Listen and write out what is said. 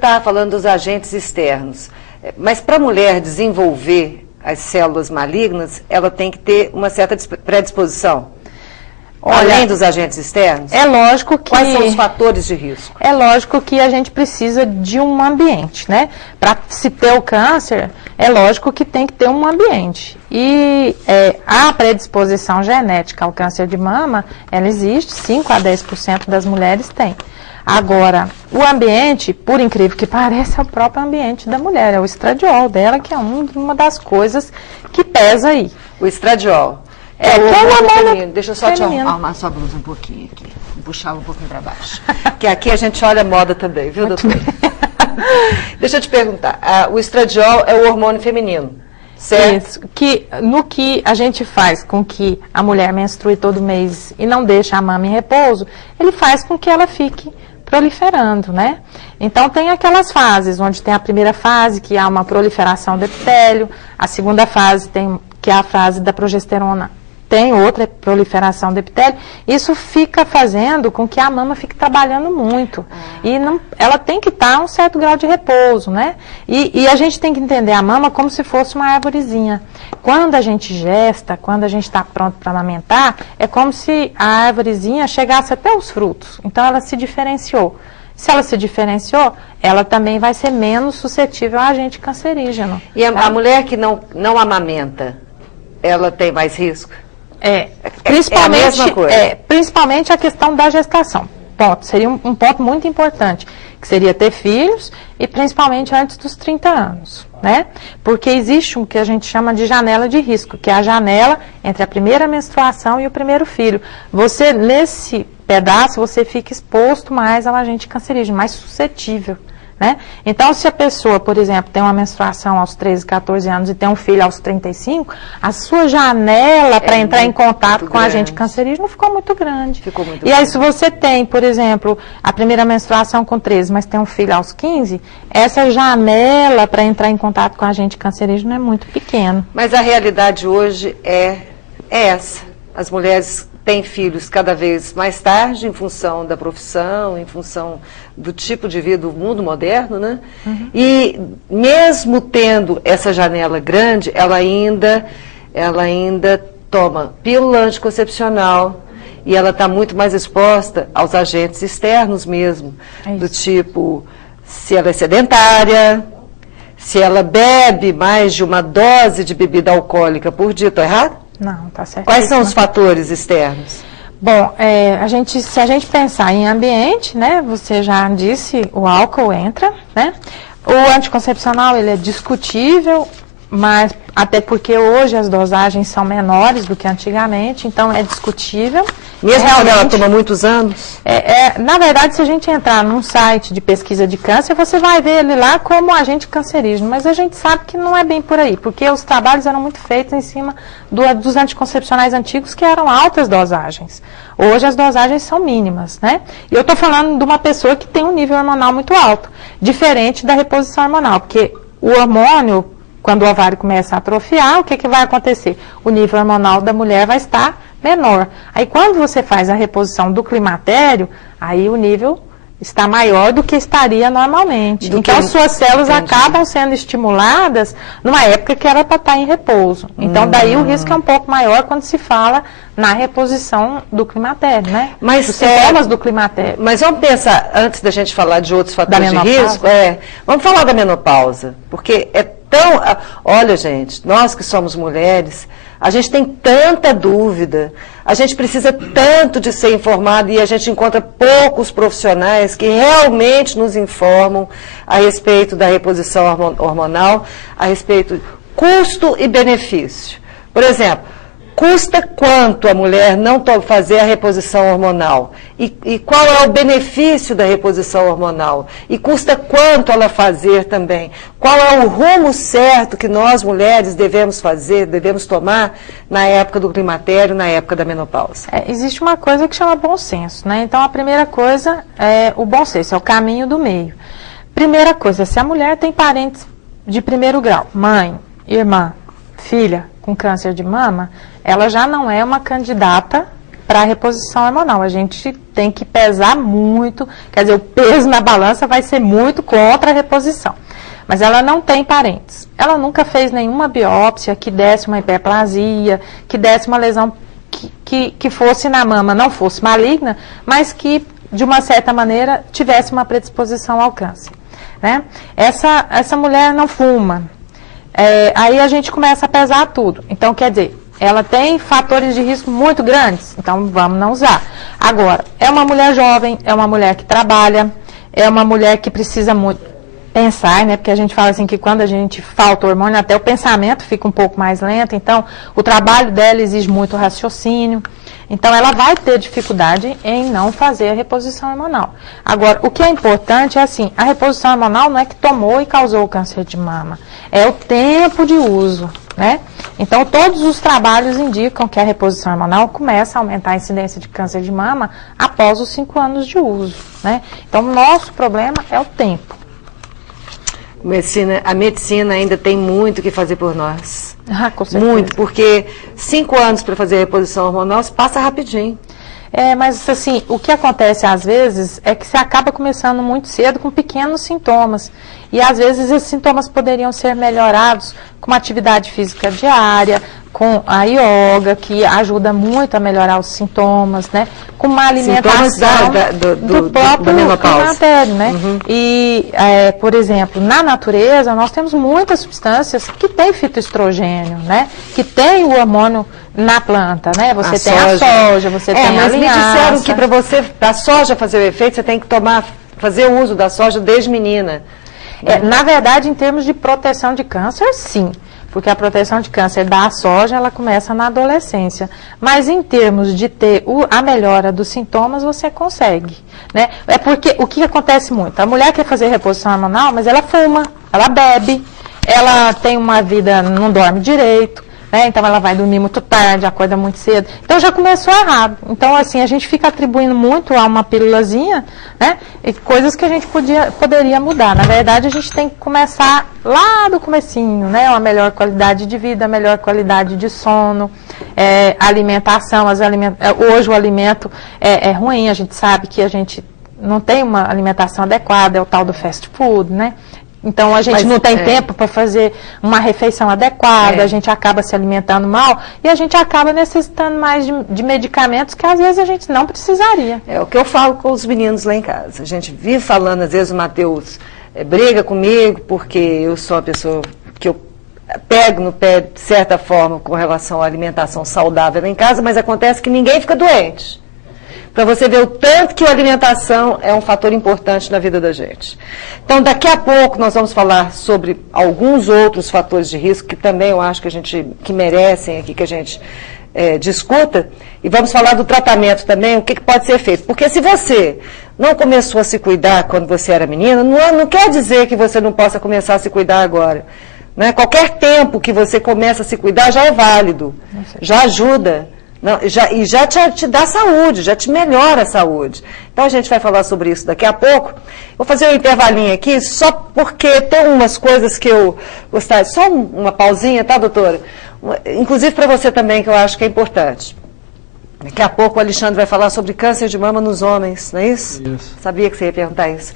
Está falando dos agentes externos, mas para a mulher desenvolver as células malignas, ela tem que ter uma certa predisposição? Olha, além dos agentes externos? É lógico que... Quais são os fatores de risco? É lógico que a gente precisa de um ambiente, né? Para se ter o câncer, é lógico que tem que ter um ambiente. E a predisposição genética ao câncer de mama, ela existe, 5 a 10% das mulheres têm. Agora, o ambiente, por incrível que pareça, é o próprio ambiente da mulher, é o estradiol dela, que é uma das coisas que pesa aí. O estradiol. Que é o hormônio. Deixa eu só te arrumar sua blusa um pouquinho aqui. Puxar um pouquinho para baixo. Que aqui a gente olha moda também, viu, doutor? Deixa eu te perguntar. O estradiol é o hormônio feminino, certo? Isso. No que a gente faz com que a mulher menstrue todo mês e não deixe a mama em repouso, ele faz com que ela fique proliferando, né? Então tem aquelas fases, onde tem a primeira fase, que há uma proliferação do epitélio, a segunda fase, que é a fase da progesterona, tem outra proliferação do epitélio, isso fica fazendo com que a mama fique trabalhando muito. E ela tem que estar a um certo grau de repouso, né? E a gente tem que entender a mama como se fosse uma árvorezinha. Quando a gente gesta, quando a gente está pronto para amamentar, é como se a árvorezinha chegasse até os frutos. Então ela se diferenciou. Se ela se diferenciou, ela também vai ser menos suscetível a agente cancerígeno. E a mulher que não amamenta, ela tem mais risco? Principalmente, é a mesma coisa. Principalmente a questão da gestação. Seria um ponto muito importante, que seria ter filhos e principalmente antes dos 30 anos, né? Porque existe o que a gente chama de janela de risco, que é a janela entre a primeira menstruação e o primeiro filho. Você, nesse pedaço, você fica exposto mais ao agente cancerígeno, mais suscetível. Né? Então, se a pessoa, por exemplo, tem uma menstruação aos 13, 14 anos e tem um filho aos 35, a sua janela para entrar em contato com o agente cancerígeno ficou muito grande. E aí, se você tem, por exemplo, a primeira menstruação com 13, mas tem um filho aos 15, essa janela para entrar em contato com o agente cancerígeno é muito pequena. Mas a realidade hoje é essa. As mulheres têm filhos cada vez mais tarde, em função da profissão, em função do tipo de vida do mundo moderno, né? Uhum. E mesmo tendo essa janela grande, ela ainda toma pílula anticoncepcional e ela está muito mais exposta aos agentes externos mesmo, do tipo, se ela é sedentária, se ela bebe mais de uma dose de bebida alcoólica por dia, estou errado? Não, tá certo. Quais são os fatores externos? Bom, se a gente pensar em ambiente, né, você já disse, o álcool entra, né? O anticoncepcional, ele é discutível, mas até porque hoje as dosagens são menores do que antigamente, então é discutível. Mesmo quando ela toma muitos anos? Na verdade, se a gente entrar num site de pesquisa de câncer, você vai ver ele lá como agente cancerígeno, mas a gente sabe que não é bem por aí, porque os trabalhos eram muito feitos em cima dos anticoncepcionais antigos, que eram altas dosagens. Hoje as dosagens são mínimas, né? E eu estou falando de uma pessoa que tem um nível hormonal muito alto, diferente da reposição hormonal, porque o hormônio, quando o ovário começa a atrofiar, o que vai acontecer? O nível hormonal da mulher vai estar menor. Aí quando você faz a reposição do climatério, aí o nível está maior do que estaria normalmente. Então suas células acabam sendo estimuladas numa época que era para estar em repouso. Então daí o risco é um pouco maior quando se fala na reposição do climatério, né? Mas os sintomas do climatério. Mas vamos pensar, antes da gente falar de outros fatores de risco, vamos falar da menopausa, porque olha, gente, nós que somos mulheres, a gente tem tanta dúvida, a gente precisa tanto de ser informado e a gente encontra poucos profissionais que realmente nos informam a respeito da reposição hormonal, a respeito de custo e benefício. Por exemplo, custa quanto a mulher não fazer a reposição hormonal? E qual é o benefício da reposição hormonal? E custa quanto ela fazer também? Qual é o rumo certo que nós, mulheres, devemos fazer, devemos tomar na época do climatério, na época da menopausa? Existe uma coisa que chama bom senso, né? Então, a primeira coisa é o bom senso, é o caminho do meio. Primeira coisa, se a mulher tem parentes de primeiro grau, mãe, irmã, filha com câncer de mama, ela já não é uma candidata para a reposição hormonal. A gente tem que pesar muito, quer dizer, o peso na balança vai ser muito contra a reposição. Mas ela não tem parentes. Ela nunca fez nenhuma biópsia que desse uma hiperplasia, que desse uma lesão que fosse na mama, não fosse maligna, mas que, de uma certa maneira, tivesse uma predisposição ao câncer. Né? Essa mulher não fuma. Aí a gente começa a pesar tudo. Então, quer dizer, ela tem fatores de risco muito grandes, então vamos não usar. Agora, é uma mulher jovem, é uma mulher que trabalha, é uma mulher que precisa muito pensar, né? Porque a gente fala assim que quando a gente falta hormônio, até o pensamento fica um pouco mais lento, então o trabalho dela exige muito raciocínio. Então, ela vai ter dificuldade em não fazer a reposição hormonal. Agora, o que é importante é assim, a reposição hormonal não é que tomou e causou o câncer de mama, é o tempo de uso, né? Então, todos os trabalhos indicam que a reposição hormonal começa a aumentar a incidência de câncer de mama após os 5 anos de uso, né? Então, o nosso problema é o tempo. A medicina ainda tem muito que fazer por nós. Com certeza. Muito, porque 5 anos para fazer a reposição hormonal se passa rapidinho. Mas assim, o que acontece às vezes é que você acaba começando muito cedo com pequenos sintomas. E às vezes esses sintomas poderiam ser melhorados com uma atividade física diária, com a yoga, que ajuda muito a melhorar os sintomas, né? Com uma alimentação do próprio climatério, né? Uhum. E, por exemplo, na natureza, nós temos muitas substâncias que têm fitoestrogênio, né? Que tem o hormônio na planta, né? Você tem a soja, você tem a linhaça. Mas me disseram que para a soja fazer o efeito, você tem que fazer o uso da soja desde menina. Na verdade, em termos de proteção de câncer, sim. Porque a proteção de câncer da soja, ela começa na adolescência. Mas em termos de ter a melhora dos sintomas, você consegue, né? É porque o que acontece muito? A mulher quer fazer reposição hormonal, mas ela fuma, ela bebe, ela tem uma vida, não dorme direito, né? Então ela vai dormir muito tarde, acorda muito cedo. Então já começou errado. Então assim, a gente fica atribuindo muito a uma pílulazinha, né? E coisas que a gente poderia mudar. Na verdade, a gente tem que começar lá do comecinho, né? Uma melhor qualidade de vida, melhor qualidade de sono, alimentação. Hoje o alimento é ruim, a gente sabe que a gente não tem uma alimentação adequada, é o tal do fast food, né? Então, a gente não tem tempo para fazer uma refeição adequada, a gente acaba se alimentando mal e a gente acaba necessitando mais de medicamentos que às vezes a gente não precisaria. É o que eu falo com os meninos lá em casa. A gente vive falando, às vezes o Matheus briga comigo porque eu sou uma pessoa que eu pego no pé, de certa forma, com relação à alimentação saudável lá em casa, mas acontece que ninguém fica doente. Para você ver o tanto que a alimentação é um fator importante na vida da gente. Então, daqui a pouco nós vamos falar sobre alguns outros fatores de risco que também eu acho que merecem aqui que a gente discuta. E vamos falar do tratamento também, o que pode ser feito. Porque se você não começou a se cuidar quando você era menina, não quer dizer que você não possa começar a se cuidar agora. Né? Qualquer tempo que você começa a se cuidar já é válido, já ajuda. Já te dá saúde, já te melhora a saúde. Então a gente vai falar sobre isso daqui a pouco. Vou fazer um intervalinho aqui, só porque tem umas coisas que eu gostaria. Só uma pausinha, tá, doutora? Inclusive para você também, que eu acho que é importante. Daqui a pouco o Alexandre vai falar sobre câncer de mama nos homens, não é isso? Isso. Sabia que você ia perguntar isso.